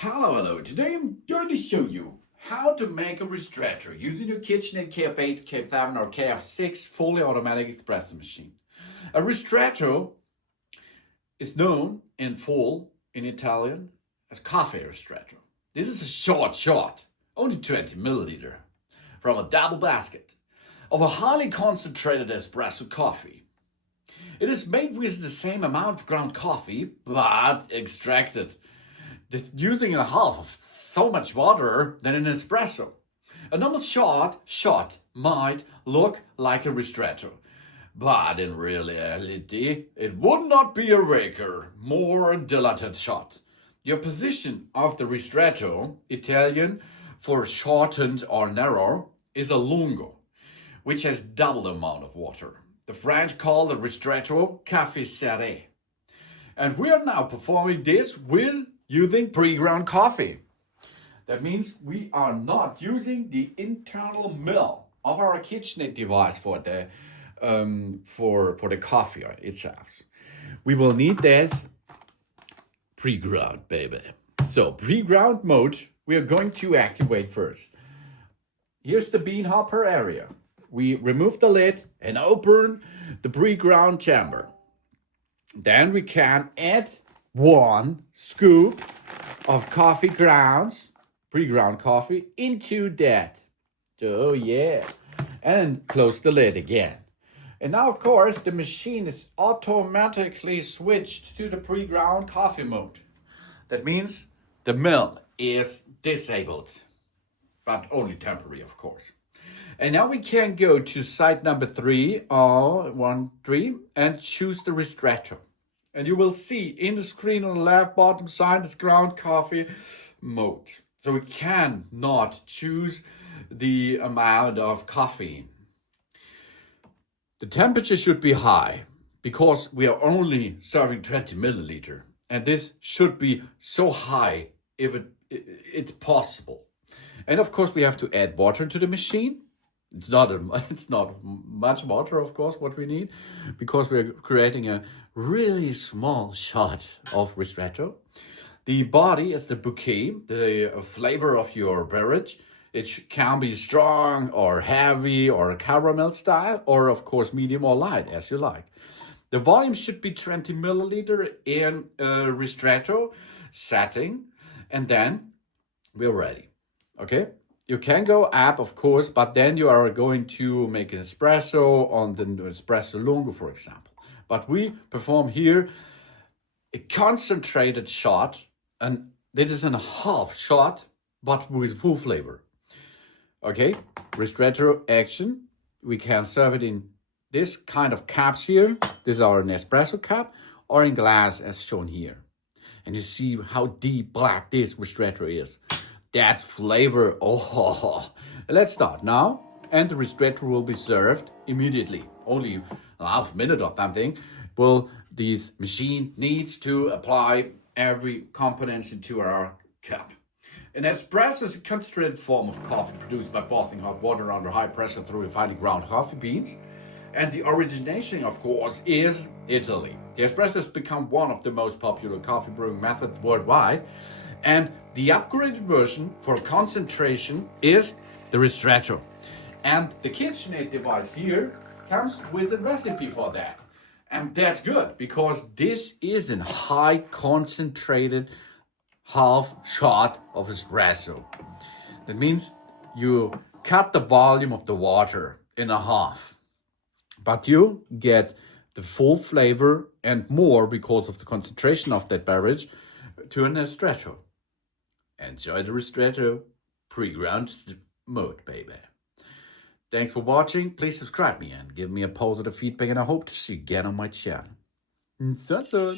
Hello. Today I'm going to show you how to make a Ristretto using your KitchenAid KF8, KF7 or KF6 fully automatic espresso machine. A Ristretto is known in full in Italian as coffee Ristretto. This is a short, only 20 milliliter from a double basket of a highly concentrated espresso coffee. It is made with the same amount of ground coffee, but extracted. Just using a half of so much water than an espresso. A normal shot might look like a Ristretto, but in reality, it would not be a raker, more a dilated shot. The opposition of the Ristretto, Italian for shortened or narrow, is a lungo, which has double the amount of water. The French call the Ristretto café serré. And we are now performing this with using pre-ground coffee. That means we are not using the internal mill of our KitchenAid device for the coffee itself. We will need this pre-ground, baby. So pre-ground mode, we are going to activate first. Here's the bean hopper area. We remove the lid and open the pre-ground chamber. Then we can add 1 scoop of coffee grounds, pre-ground coffee, into that. Oh yeah. And close the lid again. And now, of course, the machine is automatically switched to the pre-ground coffee mode. That means the mill is disabled, but only temporary, of course. And now we can go to site number 3, and choose the Ristretto. And you will see in the screen on the left bottom side is ground coffee mode. So we cannot choose the amount of caffeine. The temperature should be high because we are only serving 20 milliliter. And this should be so high if it's possible. And of course we have to add water to the machine. It's not much water, of course, what we need, because we're creating a really small shot of Ristretto. The body is the bouquet, the flavor of your beverage. It can be strong or heavy or caramel style, or of course medium or light, as you like. The volume should be 20 milliliter in Ristretto setting, and then we're ready. Okay? You can go up, of course, but then you are going to make an espresso on the espresso lungo, for example. But we perform here a concentrated shot, and this is a half shot, but with full flavor. Okay, Ristretto action. We can serve it in this kind of cups here. These are an espresso cup or in glass as shown here. And you see how deep black this Ristretto is. That's flavor. Oh, let's start now. And the Ristretto will be served immediately. Only a half minute or something. Well, this machine needs to apply every component into our cup. An espresso is a concentrated form of coffee produced by forcing hot water under high pressure through refining ground coffee beans. And the origination, of course, is Italy. The espresso has become one of the most popular coffee brewing methods worldwide. And the upgraded version for concentration is the Ristretto. And the KitchenAid device here comes with a recipe for that. And that's good because this is a high concentrated half shot of espresso. That means you cut the volume of the water in half. But you get the full flavor and more because of the concentration of that beverage to an Ristretto. Enjoy the Ristretto pre-ground mode, baby. Thanks for watching. Please subscribe me and give me a positive feedback, and I hope to see you again on my channel. So soon.